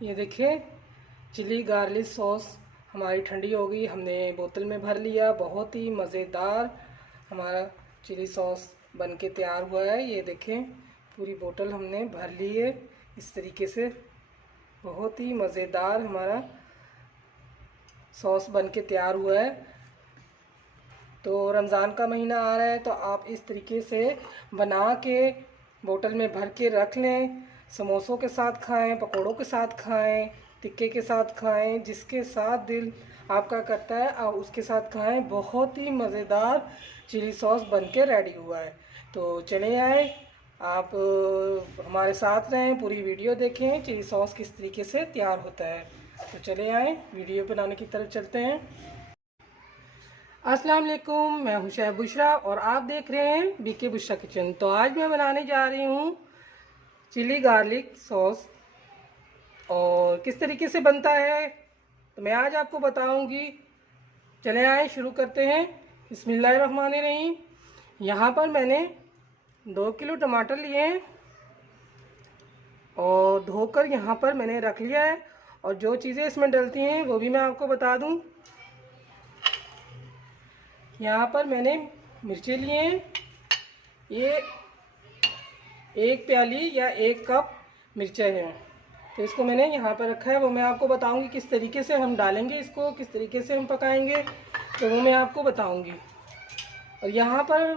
ये देखिए chilli garlic sauce हमारी ठंडी हो गई, हमने बोतल में भर लिया। बहुत ही मज़ेदार हमारा चिली सॉस बन के तैयार हुआ है। ये देखें पूरी बोतल हमने भर ली है इस तरीके से। बहुत ही मज़ेदार हमारा सॉस बन के तैयार हुआ है। तो रमज़ान का महीना आ रहा है तो आप इस तरीके से बना के बोतल में भर के रख लें। समोसों के साथ खाएं, पकोड़ों के साथ खाएं, टिक्के के साथ खाएं, जिसके साथ दिल आपका करता है आप उसके साथ खाएं। बहुत ही मज़ेदार चिली सॉस बन के रेडी हुआ है। तो चले आए आप हमारे साथ रहें, पूरी वीडियो देखें चिली सॉस किस तरीके से तैयार होता है। तो चले आए वीडियो बनाने की तरफ चलते हैं। अस्सलाम वालेकुम, मैं हूं शैब बुशरा और आप देख रहे हैं बीके बुशरा किचन। तो आज मैं बनाने जा रही हूं चिली गार्लिक सॉस और किस तरीके से बनता है तो मैं आज आपको बताऊंगी। चले आए शुरू करते हैं। बिस्मिल्लाहिर्रहमानिर्रहीम। यहाँ पर मैंने 2 किलो टमाटर लिए हैं और धोकर यहाँ पर मैंने रख लिया है। और जो चीज़ें इसमें डलती हैं वो भी मैं आपको बता दूं। यहाँ पर मैंने मिर्चें लिए हैं, ये 1 प्याली या 1 कप मिर्चें हैं। तो इसको मैंने यहाँ पर रखा है, वो मैं आपको बताऊंगी किस तरीके से हम डालेंगे इसको, किस तरीके से हम पकाएंगे, तो वो मैं आपको बताऊंगी। और यहाँ पर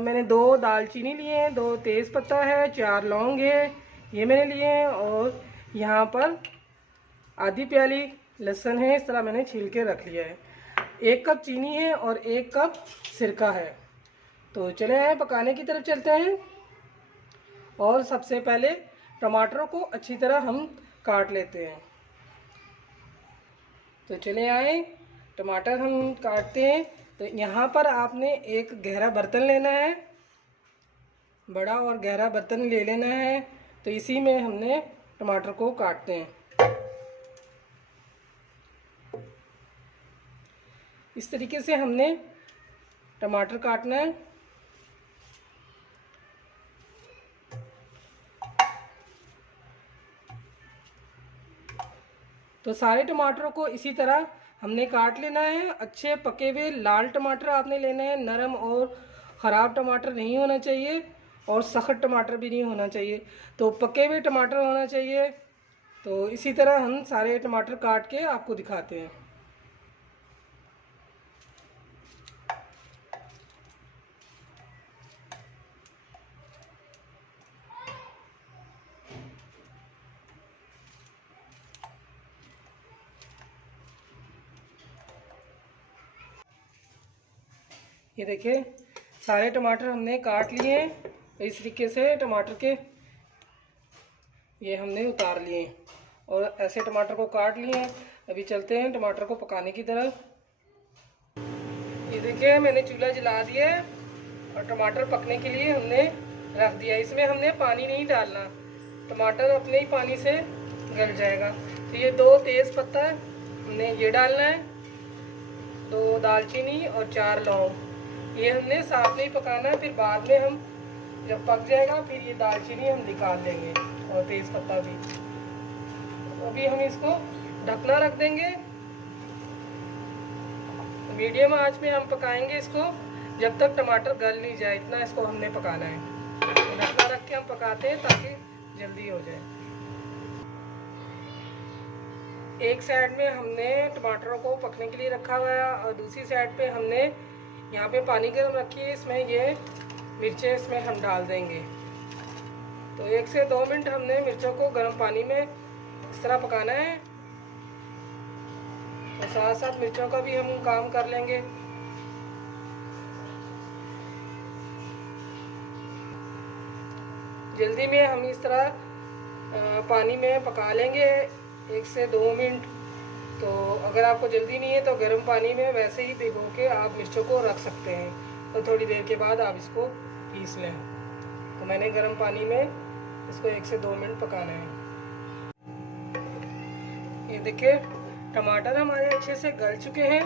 मैंने 2 दालचीनी लिए हैं, 2 तेज़पत्ता है, 4 लौंग है, ये मैंने लिए हैं। और यहाँ पर आधी प्याली लहसुन है, इस तरह मैंने छील के रख लिया है। 1 कप चीनी है और 1 कप सिरका है। तो चले आए पकाने की तरफ चलते हैं। और सबसे पहले टमाटरों को अच्छी तरह हम काट लेते हैं। तो चले आए टमाटर हम काटते हैं। तो यहाँ पर आपने एक गहरा बर्तन लेना है, बड़ा और गहरा बर्तन ले लेना है। तो इसी में हमने टमाटर को काटते हैं। इस तरीके से हमने टमाटर काटना है। तो सारे टमाटरों को इसी तरह हमने काट लेना है। अच्छे पके हुए लाल टमाटर आपने लेना है, नरम और ख़राब टमाटर नहीं होना चाहिए और सख्त टमाटर भी नहीं होना चाहिए, तो पके हुए टमाटर होना चाहिए। तो इसी तरह हम सारे टमाटर काट के आपको दिखाते हैं। ये देखिए सारे टमाटर हमने काट लिए हैं। इस तरीके से टमाटर के ये हमने उतार लिए हैं और ऐसे टमाटर को काट लिए हैं। अभी चलते हैं टमाटर को पकाने की तरफ। ये देखिए मैंने चूल्हा जला दिया है और टमाटर पकने के लिए हमने रख दिया। इसमें हमने पानी नहीं डालना, टमाटर अपने ही पानी से गल जाएगा। तो ये 2 तेज़ पत्ता हमने ये डालना है, 2 दालचीनी और 4 लौंग, ये हमने साथ में ही पकाना है। फिर बाद में हम जब पक जाएगा फिर ये दालचीनी हम निकाल देंगे और तेज़ पत्ता भी। अभी हम इसको ढकना रख देंगे। मीडियम आंच में हम पकाएंगे इसको जब तक टमाटर गल नहीं जाए, इतना इसको हमने पकाना है। ढकना रख के हम पकाते हैं ताकि जल्दी हो जाए। एक साइड में हमने टमाटरों को पकने के लिए रखा हुआ है और दूसरी साइड पे हमने यहाँ पे पानी गर्म रखी है, इसमें ये मिर्चें इसमें हम डाल देंगे। तो 1 से 2 मिनट हमने मिर्चों को गर्म पानी में इस तरह पकाना है और साथ साथ मिर्चों का भी हम काम कर लेंगे। जल्दी में हम इस तरह पानी में पका लेंगे 1 से 2 मिनट। तो अगर आपको जल्दी नहीं है तो गर्म पानी में वैसे ही भिगो के आप मिर्चों को रख सकते हैं। तो थोड़ी देर के बाद आप इसको पीस लें। तो मैंने गर्म पानी में इसको 1 से 2 मिनट पकाना है। ये देखिए टमाटर हमारे अच्छे से गल चुके हैं।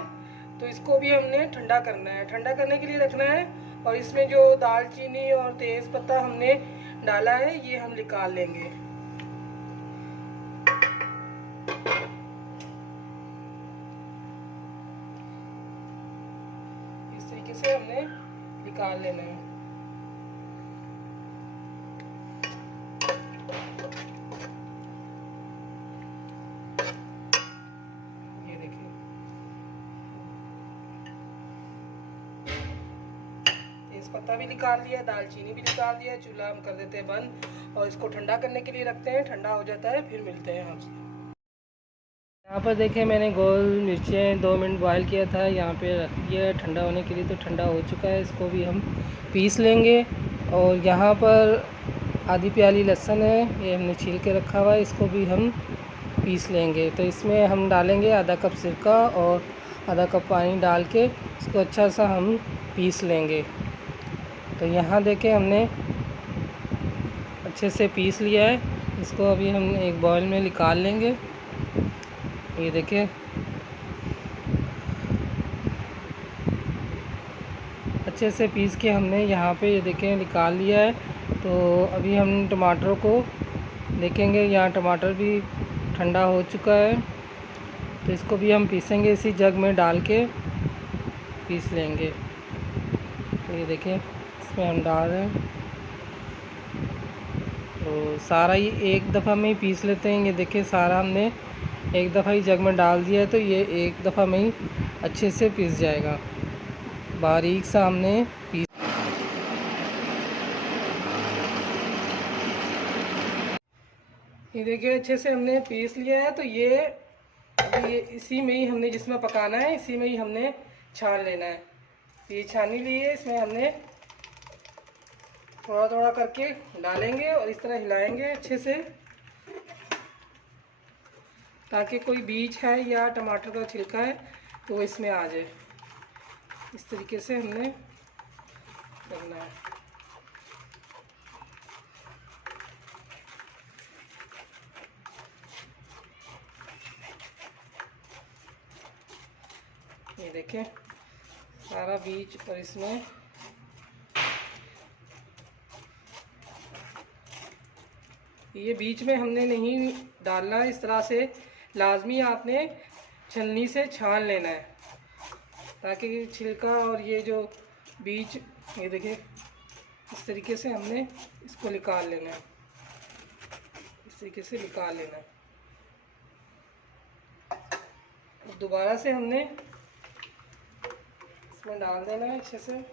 तो इसको भी हमने ठंडा करना है, ठंडा करने के लिए रखना है। और इसमें जो दालचीनी और तेज़ पत्ता हमने डाला है ये हम निकाल लेंगे। तरीके से हमने निकाल लेना है। ये देखिए, तेजपत्ता भी निकाल लिया, दालचीनी भी निकाल दिया। चूल्हा हम कर देते हैं बंद और इसको ठंडा करने के लिए रखते हैं। ठंडा हो जाता है फिर मिलते हैं आपसे। यहाँ पर देखें मैंने गोल मिर्चें 2 मिनट बॉयल किया था, यहाँ पे रख दिया ठंडा होने के लिए। तो ठंडा हो चुका है, इसको भी हम पीस लेंगे। और यहाँ पर आधी प्याली लहसुन है, ये हमने छील के रखा हुआ है, इसको भी हम पीस लेंगे। तो इसमें हम डालेंगे आधा कप सिरका और आधा कप पानी डाल के इसको अच्छा सा हम पीस लेंगे। तो यहाँ देखें हमने अच्छे से पीस लिया है, इसको अभी हम एक बाउल में निकाल लेंगे। ये देखिए अच्छे से पीस के हमने यहाँ पे ये देखें निकाल लिया है। तो अभी हम टमाटरों को देखेंगे, यहाँ टमाटर भी ठंडा हो चुका है। तो इसको भी हम पीसेंगे, इसी जग में डाल के पीस लेंगे। तो ये देखें इसमें हम डाल रहे हैं, तो सारा ये एक दफ़ा में ही पीस लेते हैं। ये देखिए सारा हमने एक दफ़ा ही जग में डाल दिया है, तो ये एक दफ़ा में ही अच्छे से पीस जाएगा। बारीक सा हमने पीस, ये देखिए अच्छे से हमने पीस लिया है। तो ये इसी में ही हमने जिसमें पकाना है इसी में ही हमने छान लेना है। ये छानी ली है, इसमें हमने थोड़ा थोड़ा करके डालेंगे और इस तरह हिलाएंगे अच्छे से, ताकि कोई बीज है या टमाटर का छिलका है तो वो इसमें आ जाए। इस तरीके से हमने करना है। ये देखें सारा बीज, और इसमें ये बीच में हमने नहीं डालना। इस तरह से लाजमी आपने छलनी से छान लेना है, ताकि छिलका और ये जो बीज, ये देखिए इस तरीके से हमने इसको निकाल लेना है। इस तरीके से निकाल लेना है। और दोबारा से हमने इसमें डाल देना है अच्छे से।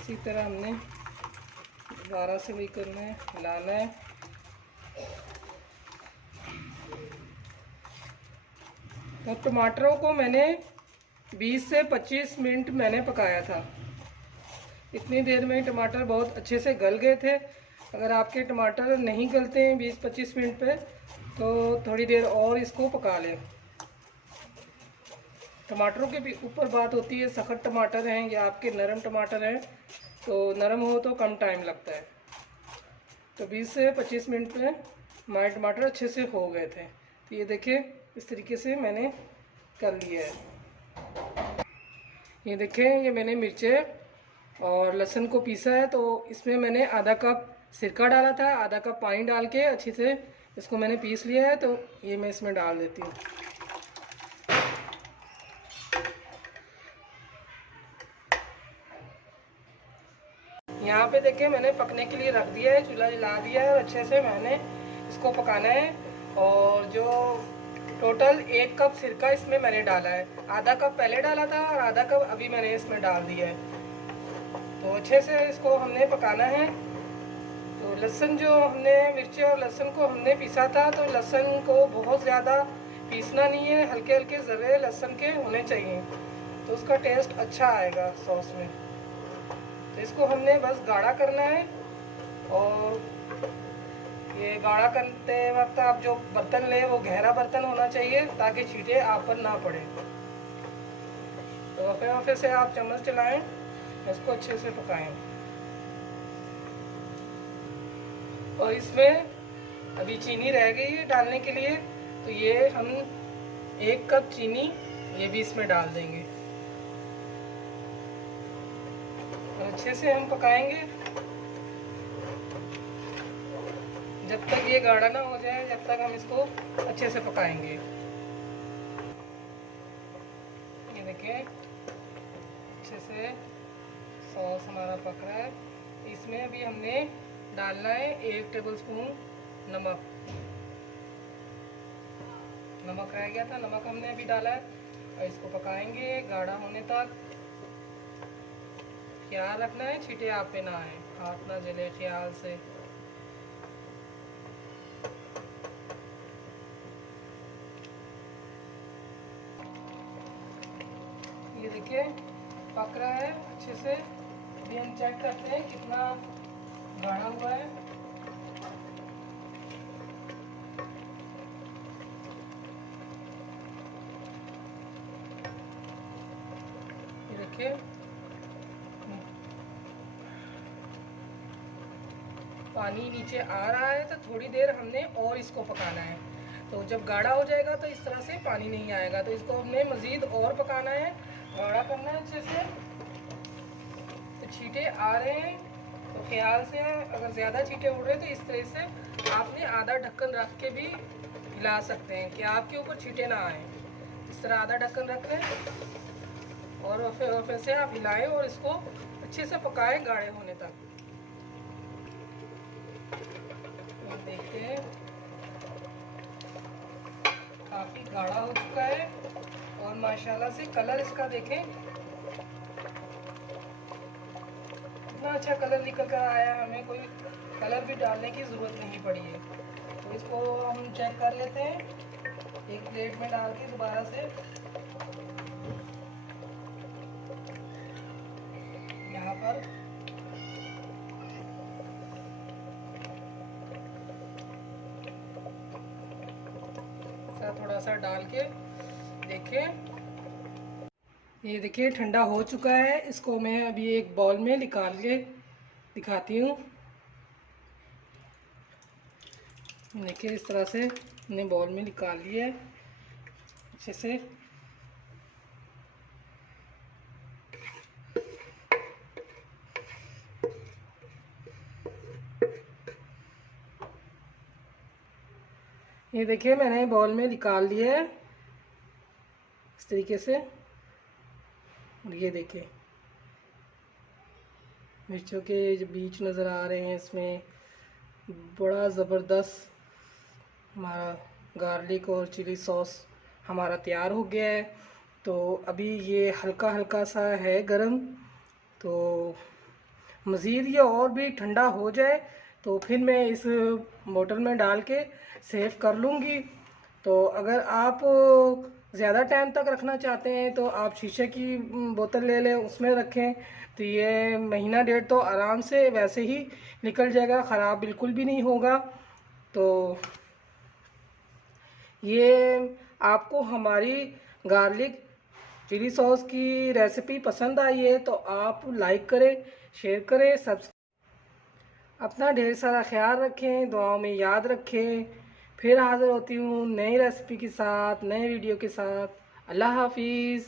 इसी तरह हमने दोबारा से वही करना है, हिलाना है। तो टमाटरों को मैंने 20 से 25 मिनट मैंने पकाया था। इतनी देर में टमाटर बहुत अच्छे से गल गए थे। अगर आपके टमाटर नहीं गलते हैं 20-25 मिनट पे, तो थोड़ी देर और इसको पका लें। टमाटरों के भी ऊपर बात होती है, सख्त टमाटर हैं या आपके नरम टमाटर हैं। तो नरम हो तो कम टाइम लगता है। तो 20 से 25 मिनट में हमारे टमाटर अच्छे से हो गए थे। तो ये देखिए इस तरीके से मैंने कर लिया है। ये देखें ये मैंने मिर्चें और लहसुन को पीसा है। तो इसमें मैंने आधा कप सिरका डाला था, आधा कप पानी डाल के अच्छे से इसको मैंने पीस लिया है। तो ये मैं इसमें डाल देती हूँ। यहाँ पे देखिए मैंने पकने के लिए रख दिया है, चूल्हा जला दिया है और अच्छे से मैंने इसको पकाना है। और जो टोटल 1 कप सिरका इसमें मैंने डाला है, आधा कप पहले डाला था और आधा कप अभी मैंने इसमें डाल दिया है। तो अच्छे से इसको हमने पकाना है। तो लहसुन जो हमने मिर्ची और लहसुन को हमने पीसा था, तो लहसुन को बहुत ज़्यादा पीसना नहीं है, हल्के हल्के ज़र्रे लहसुन के होने चाहिए, तो उसका टेस्ट अच्छा आएगा सॉस में। तो इसको हमने बस गाढ़ा करना है। और ये गाढ़ा करते वक्त आप जो बर्तन ले वो गहरा बर्तन होना चाहिए, ताकि छींटे आप पर ना पड़े। तो वफ़े वफ़े से आप चम्मच चलाएं, इसको अच्छे से पकाएं। और इसमें अभी चीनी रह गई है डालने के लिए, तो ये हम 1 कप चीनी ये भी इसमें डाल देंगे और अच्छे से हम पकाएंगे। जब तक ये गाढ़ा ना हो जाए जब तक हम इसको अच्छे से पकाएंगे। ये देखिए अच्छे से सॉस हमारा पक रहा है। इसमें अभी हमने डालना है 1 टेबलस्पून नमक। नमक रह गया था, नमक हमने अभी डाला है और इसको पकाएंगे गाढ़ा होने तक। ख्याल रखना है छींटे आप पे ना आए, हाथ ना जले ख्याल से। ये देखिए पक रहा है अच्छे से। अभी हम चेक करते हैं कितना गाढ़ा हुआ है। ये देखिए पानी नीचे आ रहा है, तो थोड़ी देर हमने और इसको पकाना है। तो जब गाढ़ा हो जाएगा तो इस तरह से पानी नहीं आएगा, तो इसको हमने मज़ीद और पकाना है, गाढ़ा करना है अच्छे से। तो छींटे आ रहे हैं तो ख्याल से, अगर ज़्यादा छींटे उड़ रहे हैं तो इस तरह से आपने आधा ढक्कन रख के भी हिला सकते हैं कि आपके ऊपर छींटे ना आए। इस तरह आधा ढक्कन रख लें और फिर से आप हिलाएं और इसको अच्छे से पकाएं गाढ़े होने तक। देखते हैं काफ़ी गाढ़ा हो चुका है और माशाल्लाह से कलर इसका देखें इतना अच्छा कलर निकल कर आया, हमें कोई कलर भी डालने की ज़रूरत नहीं पड़ी है। तो इसको हम चेक कर लेते हैं एक प्लेट में डाल के दोबारा से। यहाँ पर थोड़ा सा डाल के देखें। ये देखिए ठंडा हो चुका है। इसको मैं अभी एक बाउल में निकाल के दिखाती हूँ। देखिए इस तरह से हमने बाउल में निकाल लिया है अच्छे से। ये देखिए मैंने बाउल में निकाल लिया है इस तरीके से। और ये देखिए मिर्चों के जो बीज नज़र आ रहे हैं, इसमें बड़ा ज़बरदस्त हमारा गार्लिक और चिली सॉस हमारा तैयार हो गया है। तो अभी ये हल्का हल्का सा है गरम, तो मज़ीद ये और भी ठंडा हो जाए तो फिर मैं इस बोतल में डाल के सेव कर लूँगी। तो अगर आप ज़्यादा टाइम तक रखना चाहते हैं तो आप शीशे की बोतल ले लें, उसमें रखें, तो ये महीना डेढ़ तो आराम से वैसे ही निकल जाएगा, ख़राब बिल्कुल भी नहीं होगा। तो ये आपको हमारी गार्लिक चिली सॉस की रेसिपी पसंद आई है तो आप लाइक करें, शेयर करें, अपना ढेर सारा ख्याल रखें, दुआओं में याद रखें। फिर हाज़िर होती हूँ नई रेसिपी के साथ, नए वीडियो के साथ। अल्लाह हाफिज़।